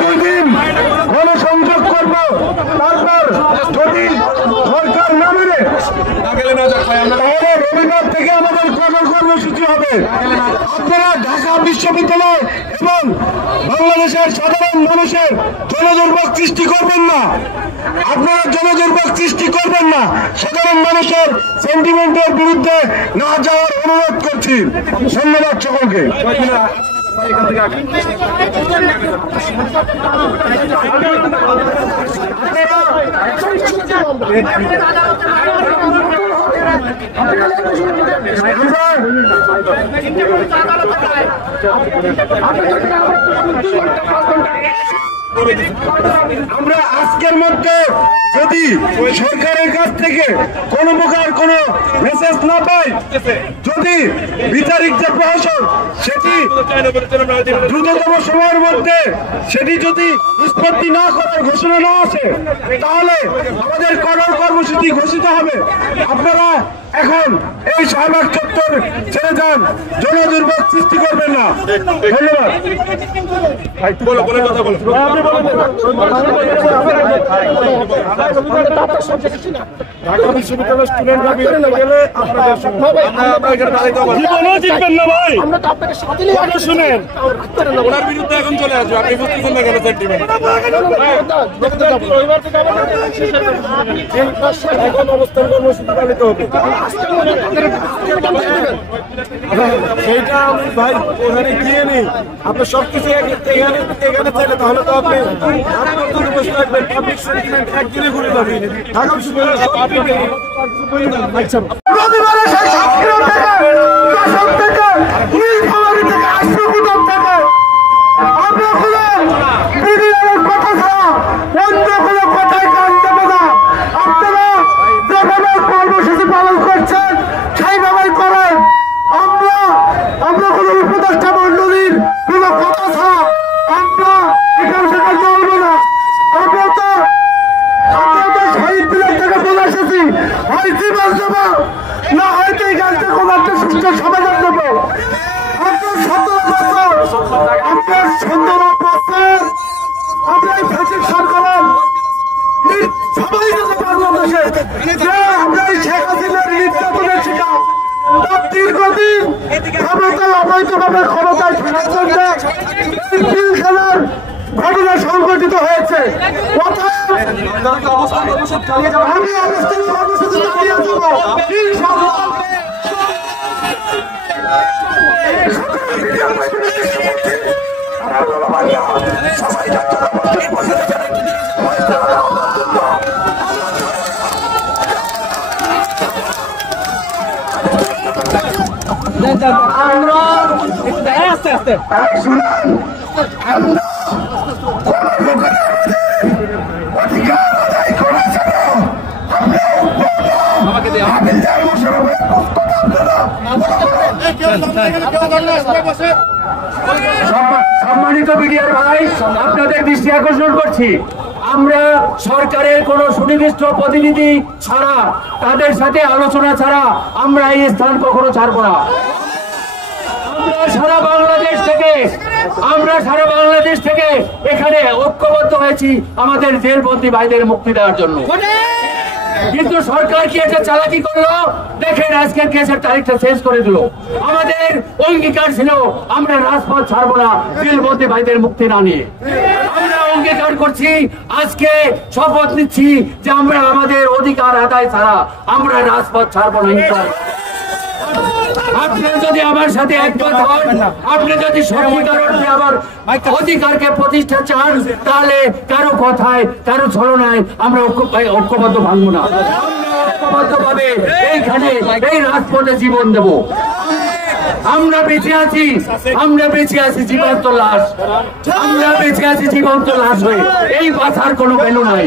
2 দিন গণসংযোগ করব, তারপর যদি সরকার না মেনে তাহলে রবিবার থেকে আমাদের কর্মসূচি হবে। আপনারা ঢাকা বিশ্ববিদ্যালয় এবং বাংলাদেশের সাধারণ মানুষের জনদুর্ভোগ সৃষ্টি করবেন না। আপনারা জনদুর্ভোগ সৃষ্টি করবেন না। সাধারণ মানুষের সেন্টিমেন্টের বিরুদ্ধে না যাওয়ার অনুরোধ করছি। ধন্যবাদ সকলকে। আমরা আজকের মধ্যে যদি সরকারের কাছ থেকে কোনো প্রকার কোনো মেসেজ না পাই, যদি বিচারিক যে প্রশাসন সেটি দ্রুততম সময়ের মধ্যে সেটি যদি নিষ্পত্তি না করার ঘোষণা না আসে, তাহলে আমাদের কঠোর কর্মসূচি ঘোষিত হবে। আপনারা এখন এই শাহবাগ চত্বর ছেড়ে যান, জনদুর্ভোগ সৃষ্টি করবেন না। ধন্যবাদ। ঢাকা বিশ্ববিদ্যালয়ের স্টুডেন্টরা গেলে জীবনও জিতবেন না ভাই। শুনেন, ওনার বিরুদ্ধে এখন চলে আসবে। আপনি বুঝতেছেন না কেন সেন্টিমেন্ট এখন অবস্থান কর্মসূচি পালিত হবে। সেইটা আমি ভাই ওখানে গিয়ে নেই। আপনি সবকিছু এখানে চাইলে তাহলে তো আপনি বসে থাকবেন। পাবলিক সেন্টিমেন্ট একদিনে ঘুরে যাবে। ঢাকা রবিবারে সেই সাতক্ষীরা থেকে, কাশম থেকে, নীলফামারী থেকে, আশ্রমপুর থেকে আমরা কোনো বিডিআরের কথা ছাড়া অন্য কোনো কথায় কান দেব না। আপনারা যেভাবে কর্মসূচি পালন করছেন সেইভাবেই করেন। আমরা কোনো উপদেষ্টা মন্ডলীর কোনো কথা ছাড়া আমরা এখান থেকে চলবো না। আমরা তো শহীদ মিনার থেকে বলে এসেছি, হয় জীবন দেবো না হয়তো এই গাছটা কোনো একটা সুস্থ সমাধান দেবো। আপনার 17 বছর, আপনার 15 বছর আমরা এই ফ্যাসিস্ট সরকারের সবাই যদি বাংলাদেশে যে আমরা এই শেখ হাসিনার নির্যাতনের শিকার, তার দীর্ঘদিন ক্ষমতায় অবৈধভাবে ক্ষমতায় ফেরার জন্য পিল খেলার ঘটনা সংঘটিত হয়েছে। আমি অবস্থান কর্মসূচি চালিয়ে যাবো। আস্তে আস্তে সম্মানিত বিডিআর ভাই, আপনাদের দৃষ্টি আকর্ষণ করছি, আমরা সরকারের কোন সুনির্দিষ্ট প্রতিনিধি ছাড়া, তাদের সাথে আলোচনা ছাড়া আমরা এই স্থান কখনো ছাড়বো না। সারা বাংলাদেশ থেকে এখানে ঐক্যবদ্ধ হয়েছি আমাদের জেলবন্দী ভাইদের মুক্তি দেওয়ার জন্য। কিন্তু সরকার কি এটা চালাকি করলো? দেখেন, আজকের কেসের তারিখটা শেষ করে দিল। আমাদের অঙ্গীকার ছিল আমরা রাজপথ ছাড়বো না জেলবন্দী ভাইদের মুক্তি না নিয়ে। আমরা অঙ্গীকার করছি, আজকে শপথ নিচ্ছি যে আমরা আমাদের অধিকার আদায় ছাড়া আমরা রাজপথ ছাড়বো না। আপনি যদি আমার সাথে একমত হন, আপনি যদি সত্যিকার অর্থে আমার অধিকারকে প্রতিষ্ঠা চান, তাহলে কারো কথায়, কারো ছলনায় আমরা ঐক্যবদ্ধ ভাঙবো না। ঐক্যবদ্ধ ভাবে এইখানে এই রাজপথে জীবন দেব। আমরা বেঁচে আছি জীবন্ত লাশ, আমরা বেঁচে আছি জীবন্ত লাশ হয়ে। এই কথার কোনো ভ্যালু নাই।